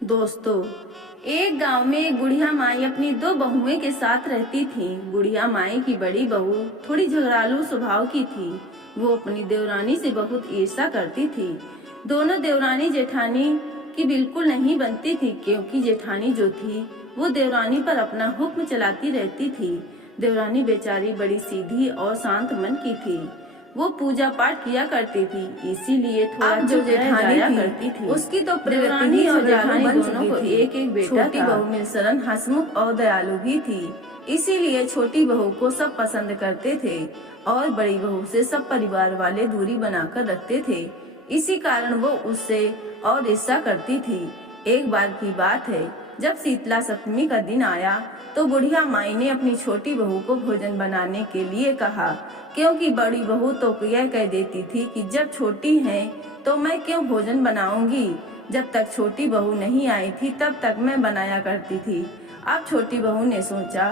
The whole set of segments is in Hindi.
दोस्तों, एक गांव में एक बुढ़िया माई अपनी दो बहुओं के साथ रहती थी। बुढ़िया माई की बड़ी बहू थोड़ी झगड़ालू स्वभाव की थी। वो अपनी देवरानी से बहुत ईर्ष्या करती थी। दोनों देवरानी जेठानी की बिल्कुल नहीं बनती थी, क्योंकि जेठानी जो थी वो देवरानी पर अपना हुक्म चलाती रहती थी। देवरानी बेचारी बड़ी सीधी और शांत मन की थी। वो पूजा पाठ किया करती थी, इसीलिए थोड़ा जो जेठानी करती थी उसकी तो देवरानी और जेठानी दोनों को एक एक बेटा था। छोटी बहू मिलसरन हंसमुख और दयालु भी थी, इसीलिए छोटी बहू को सब पसंद करते थे और बड़ी बहू से सब परिवार वाले दूरी बनाकर रखते थे। इसी कारण वो उससे और ईर्ष्या करती थी। एक बार की बात है, जब शीतला सप्तमी का दिन आया तो बुढ़िया माई ने अपनी छोटी बहू को भोजन बनाने के लिए कहा, क्योंकि बड़ी बहू तो यह कह देती थी कि जब छोटी है तो मैं क्यों भोजन बनाऊंगी। जब तक छोटी बहू नहीं आई थी तब तक मैं बनाया करती थी। अब छोटी बहू ने सोचा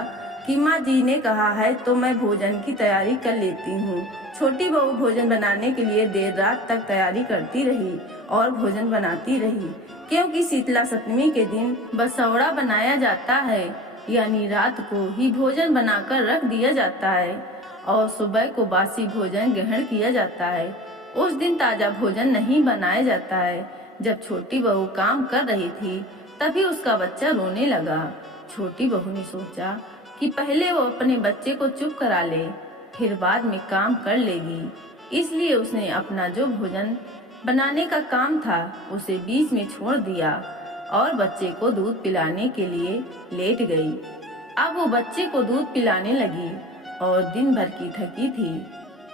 कि माँ जी ने कहा है तो मैं भोजन की तैयारी कर लेती हूँ। छोटी बहू भोजन बनाने के लिए देर रात तक तैयारी करती रही और भोजन बनाती रही, क्योंकि शीतला सप्तमी के दिन बसौड़ा बनाया जाता है, यानी रात को ही भोजन बनाकर रख दिया जाता है और सुबह को बासी भोजन ग्रहण किया जाता है। उस दिन ताजा भोजन नहीं बनाया जाता है। जब छोटी बहू काम कर रही थी तभी उसका बच्चा रोने लगा। छोटी बहू ने सोचा कि पहले वो अपने बच्चे को चुप करा ले, फिर बाद में काम कर लेगी। इसलिए उसने अपना जो भोजन बनाने का काम था उसे बीच में छोड़ दिया और बच्चे को दूध पिलाने के लिए लेट गई। अब वो बच्चे को दूध पिलाने लगी और दिन भर की थकी थी।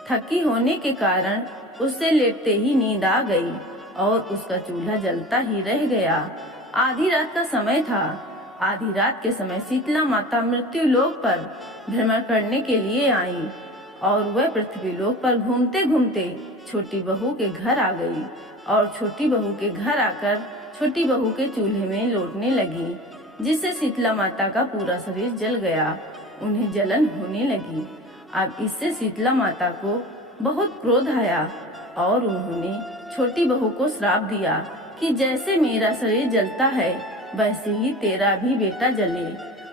थकी होने के कारण उससे लेटते ही नींद आ गई और उसका चूल्हा जलता ही रह गया। आधी रात का समय था। आधी रात के समय शीतला माता मृत्यु लोक पर भ्रमण करने के लिए आई और वह पृथ्वी लोक पर घूमते घूमते छोटी बहू के घर आ गई और छोटी बहू के घर आकर छोटी बहू के चूल्हे में लौटने लगी, जिससे शीतला माता का पूरा शरीर जल गया। उन्हें जलन होने लगी। अब इससे शीतला माता को बहुत क्रोध आया और उन्होंने छोटी बहू को श्राप दिया कि जैसे मेरा शरीर जलता है वैसे ही तेरा भी बेटा जले।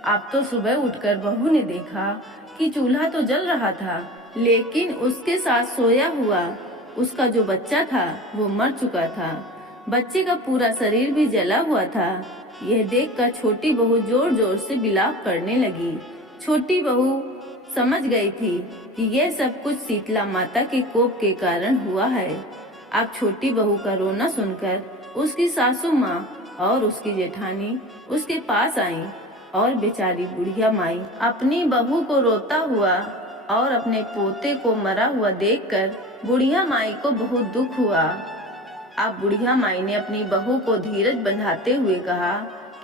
अब तो सुबह उठकर बहू ने देखा कि चूल्हा तो जल रहा था, लेकिन उसके साथ सोया हुआ उसका जो बच्चा था वो मर चुका था। बच्चे का पूरा शरीर भी जला हुआ था। यह देखकर छोटी बहू जोर जोर से विलाप करने लगी। छोटी बहू समझ गई थी कि यह सब कुछ शीतला माता के कोप के कारण हुआ है। अब छोटी बहू का रोना सुनकर उसकी सासू माँ और उसकी जेठानी उसके पास आई और बेचारी बुढ़िया माई अपनी बहू को रोता हुआ और अपने पोते को मरा हुआ देखकर बुढ़िया माई को बहुत दुख हुआ। अब बुढ़िया माई ने अपनी बहू को धीरज बंधाते हुए कहा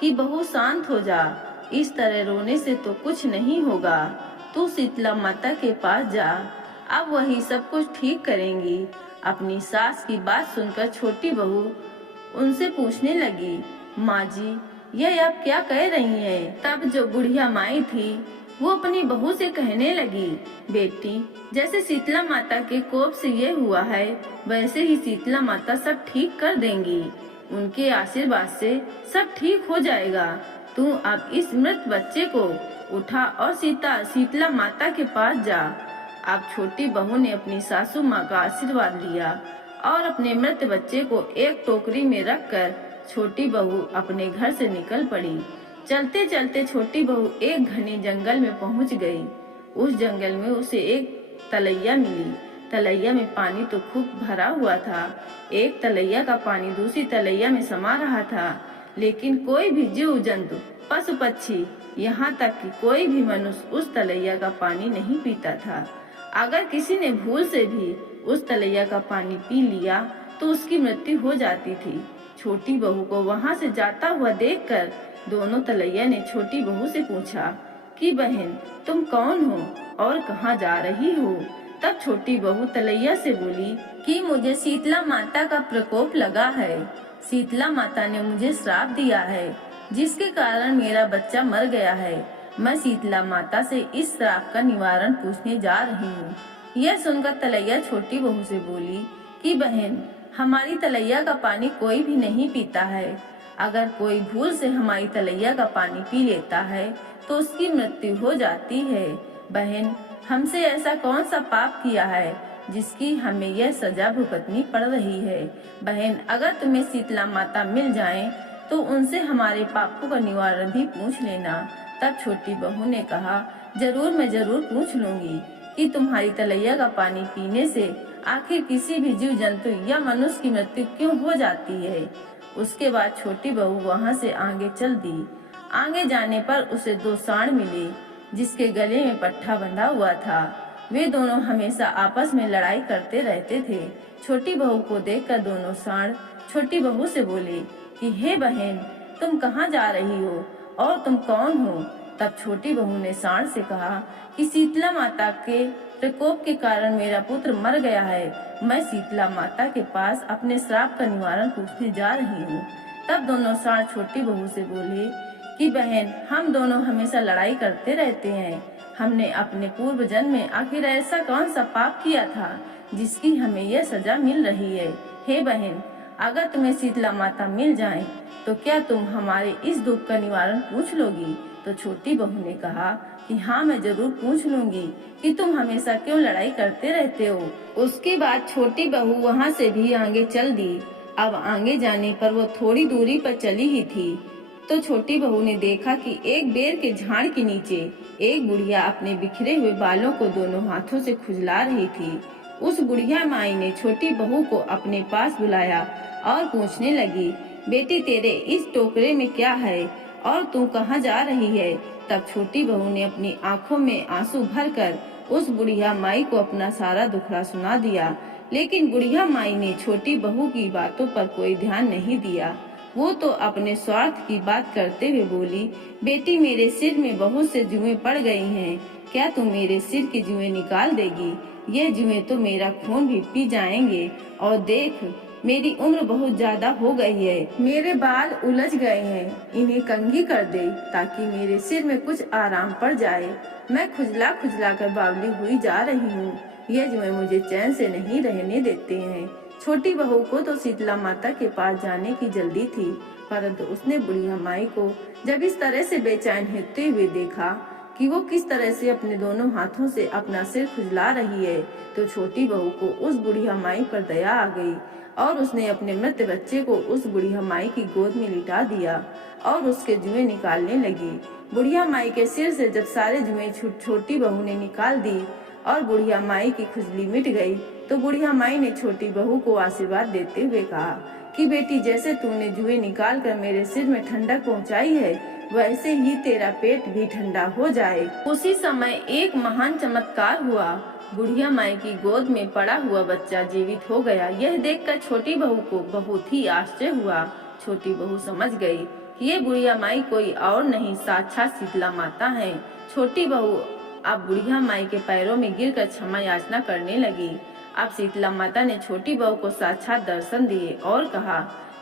कि बहू शांत हो जा, इस तरह रोने से तो कुछ नहीं होगा। तू शीतला माता के पास जा, अब वही सब कुछ ठीक करेंगी। अपनी सास की बात सुनकर छोटी बहू उनसे पूछने लगी, माँ जी यह आप क्या कह रही हैं? तब जो बुढ़िया माई थी वो अपनी बहू से कहने लगी, बेटी जैसे शीतला माता के कोप से ये हुआ है वैसे ही शीतला माता सब ठीक कर देंगी। उनके आशीर्वाद से सब ठीक हो जाएगा। तू अब इस मृत बच्चे को उठा और शीतला माता के पास जा। अब छोटी बहू ने अपनी सासू माँ का आशीर्वाद लिया और अपने मृत बच्चे को एक टोकरी में रखकर छोटी बहू अपने घर से निकल पड़ी। चलते चलते छोटी बहू एक घने जंगल में पहुंच गई। उस जंगल में उसे एक तलैया मिली। तलैया में पानी तो खूब भरा हुआ था। एक तलैया का पानी दूसरी तलैया में समा रहा था, लेकिन कोई भी जीव जंतु पशु पक्षी यहाँ तक कि कोई भी मनुष्य उस तलैया का पानी नहीं पीता था। अगर किसी ने भूल से भी उस तलैया का पानी पी लिया तो उसकी मृत्यु हो जाती थी। छोटी बहू को वहाँ से जाता हुआ देखकर दोनों तलैया ने छोटी बहू से पूछा कि बहन तुम कौन हो और कहाँ जा रही हो? तब छोटी बहू तलैया से बोली कि मुझे शीतला माता का प्रकोप लगा है। शीतला माता ने मुझे श्राप दिया है, जिसके कारण मेरा बच्चा मर गया है। मैं शीतला माता से इस श्राप का निवारण पूछने जा रही हूँ। यह सुनकर तलैया छोटी बहू से बोली कि बहन हमारी तलैया का पानी कोई भी नहीं पीता है। अगर कोई भूल से हमारी तलैया का पानी पी लेता है तो उसकी मृत्यु हो जाती है। बहन, हमसे ऐसा कौन सा पाप किया है जिसकी हमें यह सजा भुगतनी पड़ रही है। बहन, अगर तुम्हें शीतला माता मिल जाएं तो उनसे हमारे पापों का निवारण भी पूछ लेना। तब छोटी बहू ने कहा, जरूर, मैं जरूर पूछ लूंगी कि तुम्हारी तलैया का पानी पीने से आखिर किसी भी जीव जंतु या मनुष्य की मृत्यु क्यों हो जाती है। उसके बाद छोटी बहू वहाँ से आगे चल दी। आगे जाने पर उसे दो सांड मिले जिसके गले में पट्टा बंधा हुआ था। वे दोनों हमेशा आपस में लड़ाई करते रहते थे। छोटी बहू को देखकर दोनों सांड छोटी बहू से बोले कि हे बहन, तुम कहाँ जा रही हो और तुम कौन हो। तब छोटी बहू ने सांड से कहा कि शीतला माता के प्रकोप के कारण मेरा पुत्र मर गया है। मैं शीतला माता के पास अपने श्राप का निवारण पूछने जा रही हूँ। तब दोनों सांड छोटी बहू से बोले कि बहन, हम दोनों हमेशा लड़ाई करते रहते हैं। हमने अपने पूर्व जन्म में आखिर ऐसा कौन सा पाप किया था जिसकी हमें यह सजा मिल रही है। हे बहन, अगर तुम्हें शीतला माता मिल जाए तो क्या तुम हमारे इस दुख का निवारण पूछ लोगी। तो छोटी बहू ने कहा कि हाँ, मैं जरूर पूछ लूंगी कि तुम हमेशा क्यों लड़ाई करते रहते हो। उसके बाद छोटी बहू वहाँ से भी आगे चल दी। अब आगे जाने पर वो थोड़ी दूरी पर चली ही थी तो छोटी बहू ने देखा कि एक बेर के झाड़ के नीचे एक बुढ़िया अपने बिखरे हुए बालों को दोनों हाथों से खुजला रही थी। उस बुढ़िया माई ने छोटी बहू को अपने पास बुलाया और पूछने लगी, बेटी, तेरे इस टोकरे में क्या है और तू कहाँ जा रही है। तब छोटी बहू ने अपनी आंखों में आंसू भरकर उस बुढ़िया माई को अपना सारा दुखड़ा सुना दिया। लेकिन बुढ़िया माई ने छोटी बहू की बातों पर कोई ध्यान नहीं दिया। वो तो अपने स्वार्थ की बात करते हुए बोली, बेटी, मेरे सिर में बहुत से जुएं पड़ गई हैं। क्या तू मेरे सिर की जुएं निकाल देगी। ये जुएं तो मेरा खून भी पी जाएंगे। और देख, मेरी उम्र बहुत ज्यादा हो गई है, मेरे बाल उलझ गए हैं, इन्हें कंघी कर दे ताकि मेरे सिर में कुछ आराम पड़ जाए। मैं खुजला खुजला कर बावली हुई जा रही हूँ। ये जुएं मुझे चैन से नहीं रहने देते हैं। छोटी बहू को तो शीतला माता के पास जाने की जल्दी थी, परंतु उसने बुढ़िया माई को जब इस तरह से बेचैन होते हुए देखा कि वो किस तरह से अपने दोनों हाथों से अपना सिर खुजला रही है, तो छोटी बहू को उस बुढ़िया माई पर दया आ गई और उसने अपने मृत बच्चे को उस बुढ़िया माई की गोद में लिटा दिया और उसके जुएं निकालने लगी। बुढ़िया माई के सिर से जब सारे जुएं छोटी बहू ने निकाल दी और बुढ़िया माई की खुजली मिट गई, तो बुढ़िया माई ने छोटी बहू को आशीर्वाद देते हुए कहा कि बेटी, जैसे तूने जुएं निकाल कर मेरे सिर में ठंडक पहुंचाई है, वैसे ही तेरा पेट भी ठंडा हो जाए। उसी समय एक महान चमत्कार हुआ। बुढ़िया माई की गोद में पड़ा हुआ बच्चा जीवित हो गया। यह देखकर छोटी बहू को बहुत ही आश्चर्य हुआ। छोटी बहू समझ गई कि ये बुढ़िया माई कोई और नहीं, साक्षात शीतला माता है। छोटी बहू अब बुढ़िया माई के पैरों में गिरकर क्षमा याचना करने लगी। अब शीतला माता ने छोटी बहू को साक्षात दर्शन दिए और कहा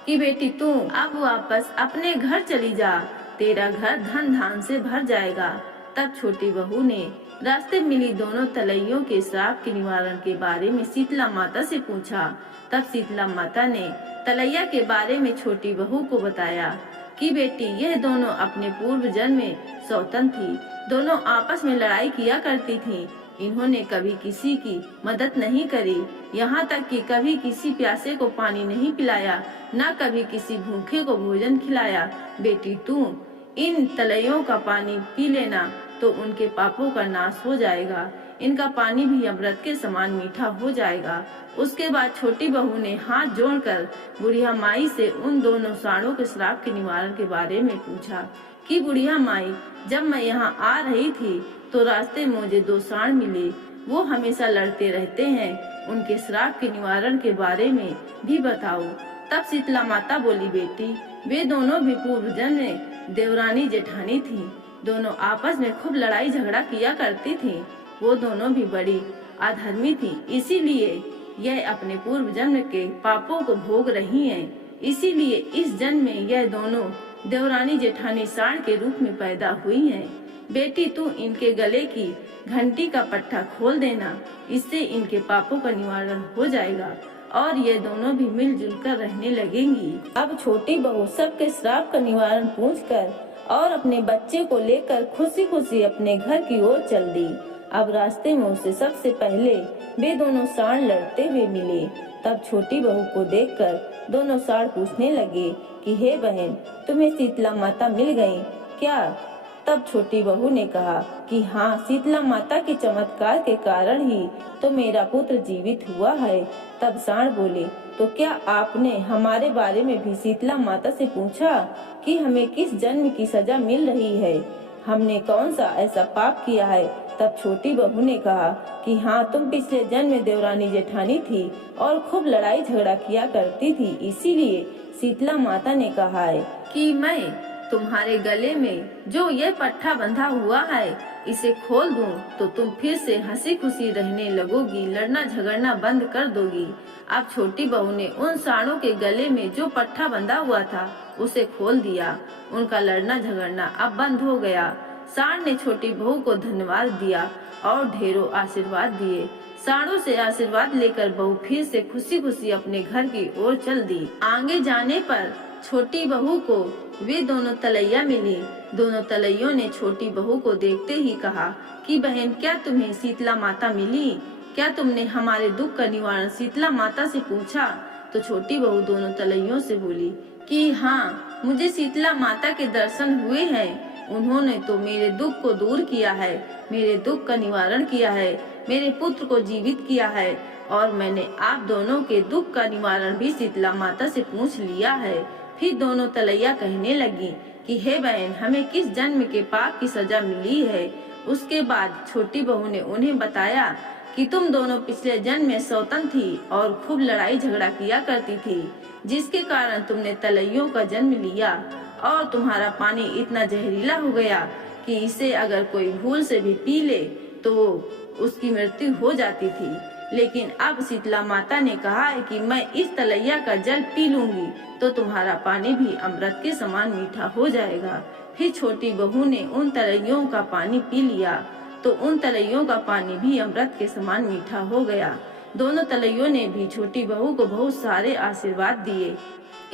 कि बेटी, तू अब वापस अपने घर चली जा, तेरा घर धन धान से भर जाएगा। तब छोटी बहू ने रास्ते मिली दोनों तलैयों के श्राप के निवारण के बारे में शीतला माता से पूछा। तब शीतला माता ने तलैया के बारे में छोटी बहू को बताया कि बेटी, यह दोनों अपने पूर्व जन्म में सौतन थी। दोनों आपस में लड़ाई किया करती थीं। इन्होंने कभी किसी की मदद नहीं करी, यहाँ तक कि कभी किसी प्यासे को पानी नहीं पिलाया, न कभी किसी भूखे को भोजन खिलाया। बेटी, तू इन तलैयों का पानी पी लेना तो उनके पापों का नाश हो जाएगा। इनका पानी भी अमृत के समान मीठा हो जाएगा। उसके बाद छोटी बहू ने हाथ जोड़कर बुढ़िया माई से उन दोनों सांडों के श्राप के निवारण के बारे में पूछा कि बुढ़िया माई, जब मैं यहाँ आ रही थी तो रास्ते में मुझे दो सांड मिले। वो हमेशा लड़ते रहते हैं। उनके श्राप के निवारण के बारे में भी बताओ। तब शीतला माता बोली, बेटी, वे दोनों भी पूर्व जन्म में देवरानी जेठानी थी। दोनों आपस में खूब लड़ाई झगड़ा किया करती थी। वो दोनों भी बड़ी अधर्मी थी, इसीलिए यह अपने पूर्व जन्म के पापों को भोग रही हैं। इसीलिए इस जन्म में यह दोनों देवरानी जेठानी सांड के रूप में पैदा हुई हैं। बेटी, तू इनके गले की घंटी का पट्टा खोल देना, इससे इनके पापों का निवारण हो जाएगा और ये दोनों भी मिलजुल कर रहने लगेंगी। अब छोटी बहू सबके श्राप का निवारण पूछकर और अपने बच्चे को लेकर खुशी खुशी अपने घर की ओर चल दी। अब रास्ते में उसे सबसे पहले वे दोनों सांड लड़ते हुए मिले। तब छोटी बहू को देखकर दोनों सांड पूछने लगे कि हे बहन, तुम्हें शीतला माता मिल गई क्या? तब छोटी बहू ने कहा कि हाँ, शीतला माता के चमत्कार के कारण ही तो मेरा पुत्र जीवित हुआ है। तब सांड बोले, तो क्या आपने हमारे बारे में भी शीतला माता से पूछा कि हमें किस जन्म की सजा मिल रही है? हमने कौन सा ऐसा पाप किया है? तब छोटी बहू ने कहा कि हाँ, तुम पिछले जन्म में देवरानी जेठानी थी और खूब लड़ाई झगड़ा किया करती थी, इसीलिए शीतला माता ने कहा है कि मैं तुम्हारे गले में जो ये पट्टा बंधा हुआ है इसे खोल दूं तो तुम फिर से हंसी खुशी रहने लगोगी, लड़ना झगड़ना बंद कर दोगी। अब छोटी बहू ने उन सांडों के गले में जो पट्टा बंधा हुआ था उसे खोल दिया। उनका लड़ना झगड़ना अब बंद हो गया। सांड ने छोटी बहू को धन्यवाद दिया और ढेरों आशीर्वाद दिए। सांडों से आशीर्वाद लेकर बहू फिर से खुशी खुशी अपने घर की ओर चल दी। आगे जाने पर छोटी बहू को वे दोनों तलैया मिली। दोनों तलैयों ने छोटी बहू को देखते ही कहा कि बहन, क्या तुम्हें शीतला माता मिली? क्या तुमने हमारे दुख का निवारण शीतला माता से पूछा? तो छोटी बहू दोनों तलैयों से बोली कि हाँ, मुझे शीतला माता के दर्शन हुए हैं। उन्होंने तो मेरे दुख को दूर किया है, मेरे दुख का निवारण किया है, मेरे पुत्र को जीवित किया है और मैंने आप दोनों के दुख का निवारण भी शीतला माता से पूछ लिया है। फिर दोनों तलैया कहने लगी कि हे बहन, हमें किस जन्म के पाप की सजा मिली है? उसके बाद छोटी बहू ने उन्हें बताया कि तुम दोनों पिछले जन्म में सौतन थी और खूब लड़ाई झगड़ा किया करती थी, जिसके कारण तुमने तलैयों का जन्म लिया और तुम्हारा पानी इतना जहरीला हो गया कि इसे अगर कोई भूल से भी पी ले तो उसकी मृत्यु हो जाती थी। लेकिन अब शीतला माता ने कहा है कि मैं इस तलैया का जल पी लूंगी तो तुम्हारा पानी भी अमृत के समान मीठा हो जाएगा। फिर छोटी बहू ने उन तलैयों का पानी पी लिया तो उन तलैयों का पानी भी अमृत के समान मीठा हो गया। दोनों तलैयों ने भी छोटी बहू को बहुत सारे आशीर्वाद दिए।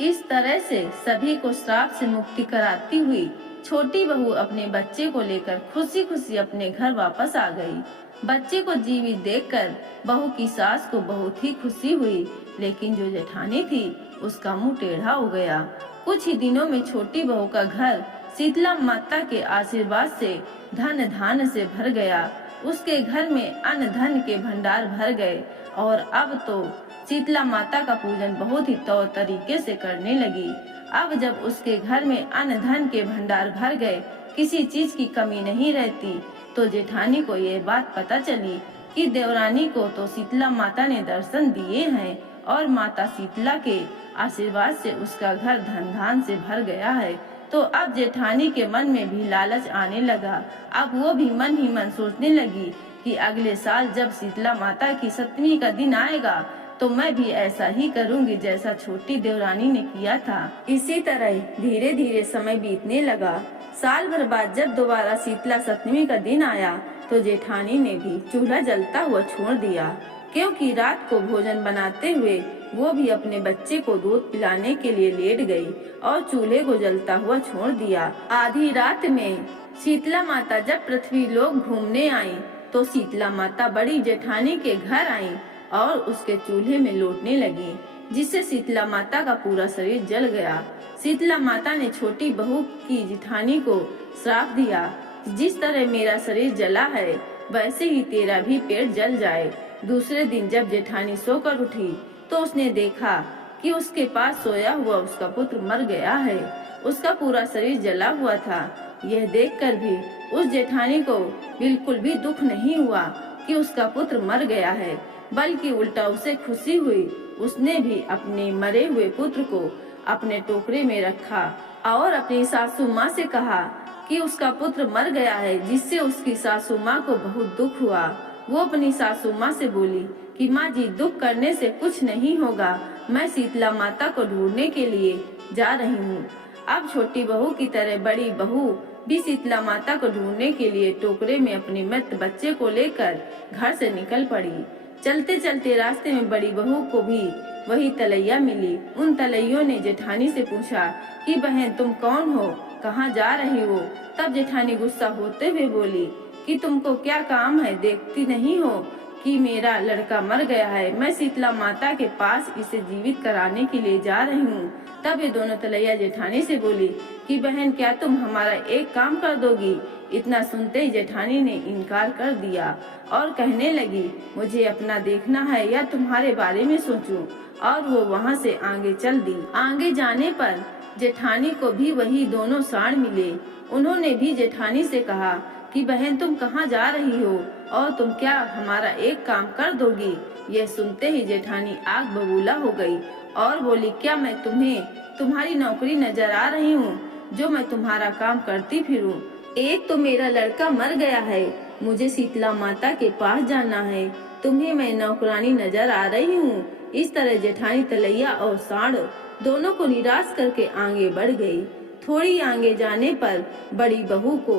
इस तरह से सभी को श्राप से मुक्ति कराती हुई छोटी बहू अपने बच्चे को लेकर खुशी खुशी अपने घर वापस आ गई। बच्चे को जीवित देखकर बहू की सास को बहुत ही खुशी हुई, लेकिन जो जेठानी थी उसका मुंह टेढ़ा हो गया। कुछ ही दिनों में छोटी बहू का घर शीतला माता के आशीर्वाद से धन धान से भर गया। उसके घर में अन्न धन के भंडार भर गए और अब तो शीतला माता का पूजन बहुत ही तौर तरीके से करने लगी। अब जब उसके घर में अन्न धन के भंडार भर गए, किसी चीज की कमी नहीं रहती, तो जेठानी को ये बात पता चली कि देवरानी को तो शीतला माता ने दर्शन दिए हैं और माता शीतला के आशीर्वाद से उसका घर धन धान से भर गया है। तो अब जेठानी के मन में भी लालच आने लगा। अब वो भी मन ही मन सोचने लगी कि अगले साल जब शीतला माता की सप्तमी का दिन आएगा तो मैं भी ऐसा ही करूंगी जैसा छोटी देवरानी ने किया था। इसी तरह धीरे धीरे समय बीतने लगा। साल भर बाद जब दोबारा शीतला सप्तमी का दिन आया तो जेठानी ने भी चूल्हा जलता हुआ छोड़ दिया, क्योंकि रात को भोजन बनाते हुए वो भी अपने बच्चे को दूध पिलाने के लिए लेट गई और चूल्हे को जलता हुआ छोड़ दिया। आधी रात में शीतला माता जब पृथ्वी लोक घूमने आई तो शीतला माता बड़ी जेठानी के घर आई और उसके चूल्हे में लौटने लगी, जिससे शीतला माता का पूरा शरीर जल गया। शीतला माता ने छोटी बहू की जेठानी को श्राप दिया, जिस तरह मेरा शरीर जला है वैसे ही तेरा भी पेट जल जाए। दूसरे दिन जब जेठानी सोकर उठी तो उसने देखा कि उसके पास सोया हुआ उसका पुत्र मर गया है। उसका पूरा शरीर जला हुआ था। यह देखकर भी उस जेठानी को बिल्कुल भी दुख नहीं हुआ कि उसका पुत्र मर गया है, बल्कि उल्टा उसे खुशी हुई। उसने भी अपने मरे हुए पुत्र को अपने टोकरे में रखा और अपनी सासू माँ से कहा कि उसका पुत्र मर गया है, जिससे उसकी सासू माँ को बहुत दुख हुआ। वो अपनी सासू माँ से बोली कि माँ जी, दुख करने से कुछ नहीं होगा, मैं शीतला माता को ढूंढने के लिए जा रही हूँ। अब छोटी बहू की तरह बड़ी बहू भी शीतला माता को ढूंढने के लिए टोकरे में अपने मृत बच्चे को लेकर घर से निकल पड़ी। चलते चलते रास्ते में बड़ी बहू को भी वही तलैया मिली। उन तलैयों ने जेठानी से पूछा कि बहन तुम कौन हो, कहाँ जा रही हो? तब जेठानी गुस्सा होते हुए बोली कि तुमको क्या काम है, देखती नहीं हो कि मेरा लड़का मर गया है। मैं शीतला माता के पास इसे जीवित कराने के लिए जा रही हूँ। तब ये दोनों तलैया जेठानी से बोली कि बहन क्या तुम हमारा एक काम कर दोगी? इतना सुनते ही जेठानी ने इनकार कर दिया और कहने लगी मुझे अपना देखना है या तुम्हारे बारे में सोचूं। और वो वहाँ से आगे चल दी। आगे जाने पर जेठानी को भी वही दोनों साँड़ मिले। उन्होंने भी जेठानी से कहा कि बहन तुम कहाँ जा रही हो और तुम क्या हमारा एक काम कर दोगी? यह सुनते ही जेठानी आग बबूला हो गई और बोली क्या मैं तुम्हें तुम्हारी नौकरी नजर आ रही हूँ जो मैं तुम्हारा काम करती फिरूं? एक तो मेरा लड़का मर गया है, मुझे शीतला माता के पास जाना है, तुम्हें मैं नौकरानी नजर आ रही हूँ। इस तरह जेठानी तलैया और साँड़ दोनों को निराश करके आगे बढ़ गई। थोड़ी आगे जाने पर बड़ी बहू को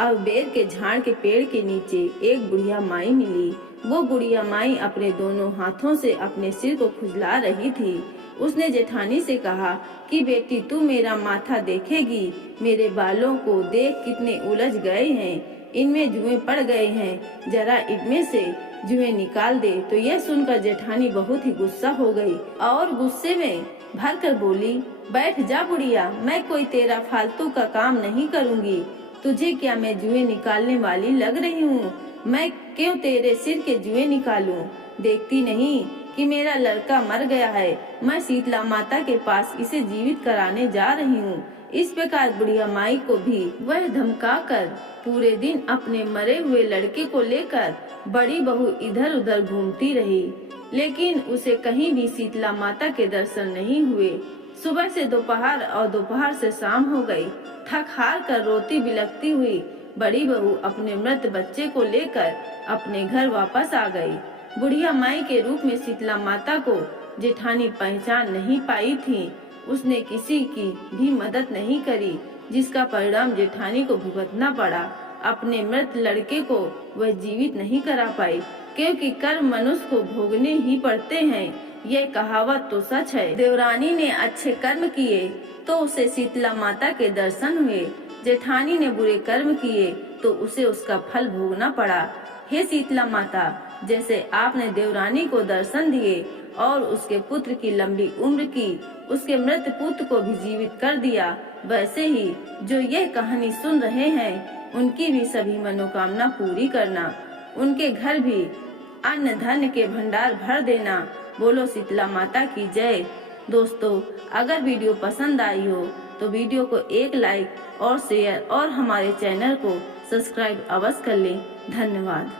अब बेर के झाड़ के पेड़ के नीचे एक बुढ़िया माई मिली। वो बुढ़िया माई अपने दोनों हाथों से अपने सिर को खुजला रही थी। उसने जेठानी से कहा कि बेटी तू मेरा माथा देखेगी? मेरे बालों को देख कितने उलझ गए हैं, इनमें जुएं पड़ गए हैं, जरा इनमें से जुएं निकाल दे। तो यह सुनकर जेठानी बहुत ही गुस्सा हो गई और गुस्से में भर कर बोली बैठ जा बुढ़िया, मैं कोई तेरा फालतू का काम नहीं करूँगी। तुझे क्या मैं जुएं निकालने वाली लग रही हूँ? मैं क्यों तेरे सिर के जुएं निकालूं? देखती नहीं कि मेरा लड़का मर गया है, मैं शीतला माता के पास इसे जीवित कराने जा रही हूँ। इस प्रकार बुढ़िया माई को भी वह धमकाकर पूरे दिन अपने मरे हुए लड़के को लेकर बड़ी बहू इधर उधर घूमती रही, लेकिन उसे कहीं भी शीतला माता के दर्शन नहीं हुए। सुबह से दोपहर और दोपहर से शाम हो गई। थक हार कर रोती बिलखती हुई बड़ी बहू अपने मृत बच्चे को लेकर अपने घर वापस आ गई। बुढ़िया माई के रूप में शीतला माता को जेठानी पहचान नहीं पाई थी। उसने किसी की भी मदद नहीं करी, जिसका परिणाम जेठानी को भुगतना पड़ा। अपने मृत लड़के को वह जीवित नहीं करा पाई, क्योंकि कर्म मनुष्य को भोगने ही पड़ते हैं। यह कहावत तो सच है। देवरानी ने अच्छे कर्म किए तो उसे शीतला माता के दर्शन हुए, जेठानी ने बुरे कर्म किए तो उसे उसका फल भोगना पड़ा। हे शीतला माता, जैसे आपने देवरानी को दर्शन दिए और उसके पुत्र की लंबी उम्र की, उसके मृत पुत्र को भी जीवित कर दिया, वैसे ही जो यह कहानी सुन रहे हैं उनकी भी सभी मनोकामना पूरी करना, उनके घर भी अन्न धन के भंडार भर देना। बोलो शीतला माता की जय। दोस्तों, अगर वीडियो पसंद आई हो तो वीडियो को एक लाइक और शेयर और हमारे चैनल को सब्सक्राइब अवश्य कर लें। धन्यवाद।